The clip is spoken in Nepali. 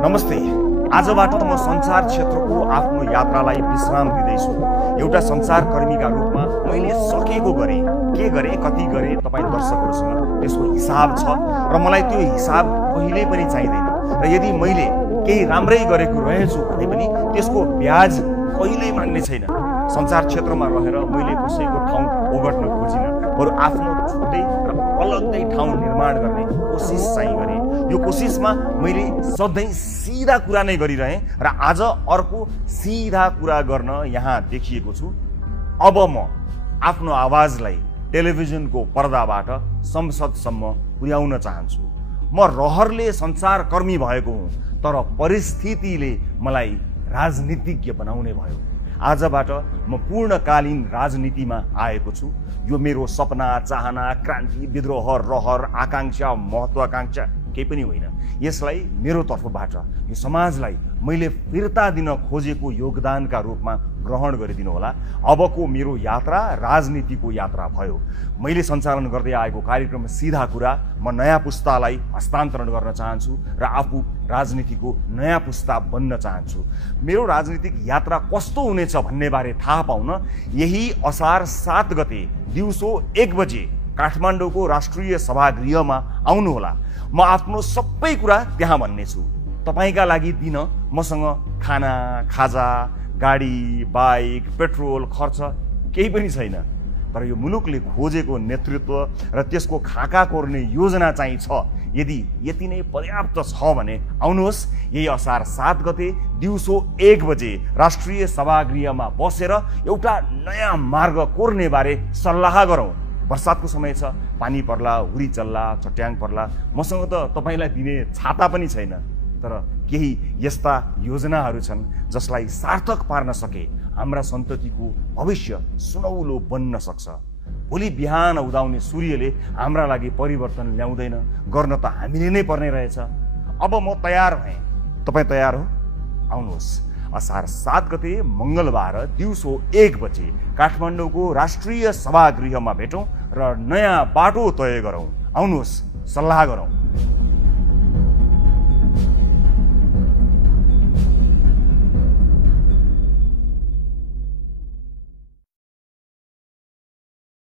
नमस्ते। आजबाट म संचार क्षेत्रको आफ्नो यात्रालाई विश्राम दिँदैछु। एउटा संचारकर्मीका रूपमा मैले सकेको गरेँ, के गरेँ, कति गरेँ तपाईँ दर्शकहरूसँग त्यसको हिसाब छ र मलाई त्यो हिसाब कहिल्यै पनि चाहिँदैन। र यदि मैले केही राम्रै गरेको रहेछु भने पनि त्यसको ब्याज कहिल्यै माग्ने छैन। संचार क्षेत्रमा रहेर मैले कसैको ठाउँ ओगट्न खोजिनँ, बरु आफ्नो छुट्टै र अलग्गै ठाउँ निर्माण गर्ने कोसिस चाहिँ गरेँ। यो कोसिसमा मैले सधैँ सिधा कुरा नै गरिरहेँ र आज अर्को सिधा कुरा गर्न यहाँ देखिएको छु। अब म आफ्नो आवाजलाई टेलिभिजनको पर्दाबाट संसदसम्म पुर्याउन चाहन्छु। म रहरले संचारकर्मी भएको हुँ, तर परिस्थितिले मलाई राजनीतिज्ञ बनाउने भयो। आजबाट म पूर्णकालीन राजनीतिमा आएको छु। यो मेरो सपना, चाहना, क्रान्ति, विद्रोह, रहर, आकांक्षा, महत्वाकांक्षा केही पनि होइन। यसलाई मेरो तर्फबाट यो समाजलाई मैले फिर्ता दिन खोजेको योगदानका रूपमा ग्रहण गरिदिनु होला। अबको मेरो यात्रा राजनीतिको यात्रा भयो। मैले सञ्चालन गर्दै आएको कार्यक्रम सिधा कुरा म नयाँ पुस्तालाई हस्तान्तरण गर्न चाहन्छु र आफू राजनीतिको नयाँ पुस्ता बन्न चाहन्छु। मेरो राजनीतिक यात्रा कस्तो हुनेछ भन्ने बारे थाहा पाउन यही असार 7 गते दिउँसो 1 बजे काठमाडौँको राष्ट्रिय सभागृहमा आउनुहोला। म आफ्नो सबै कुरा त्यहाँ भन्नेछु। तपाईँका लागि दिन मसँग खाना, खाजा, गाडी, बाइक, पेट्रोल खर्च केही पनि छैन। तर यो मुलुकले खोजेको नेतृत्व र त्यसको खाका कोर्ने योजना चाहिँ छ। यदि यति नै पर्याप्त छ भने आउनुहोस्, यही असार 7 गते दिउँसो 1 बजे राष्ट्रिय सभागृहमा बसेर एउटा नयाँ मार्ग कोर्ने बारे सल्लाह गरौँ। बर्सातको समय छ, पानी पर्ला, हुरी चल्ला, चट्याङ पर्ला। मसँग त तपाईँलाई दिने छाता पनि छैन, तर केही यस्ता योजनाहरू छन् जसलाई सार्थक पार्न सके हाम्रा सन्ततिको भविष्य सुनौलो बन्न सक्छ। भोलि बिहान उदाउने सूर्यले हाम्रा लागि परिवर्तन ल्याउँदैन, गर्न त हामीले नै पर्ने रहेछ। अब म तयार भएँ। तपाईँ तयार हो? आउनुहोस्, असार 7 गते मङ्गलबार दिउँसो 1 बजे काठमाडौँको राष्ट्रिय सभागृहमा भेटौँ र नयाँ बाटो तय गरौँ। आउनुहोस्, सल्लाह गरौँ।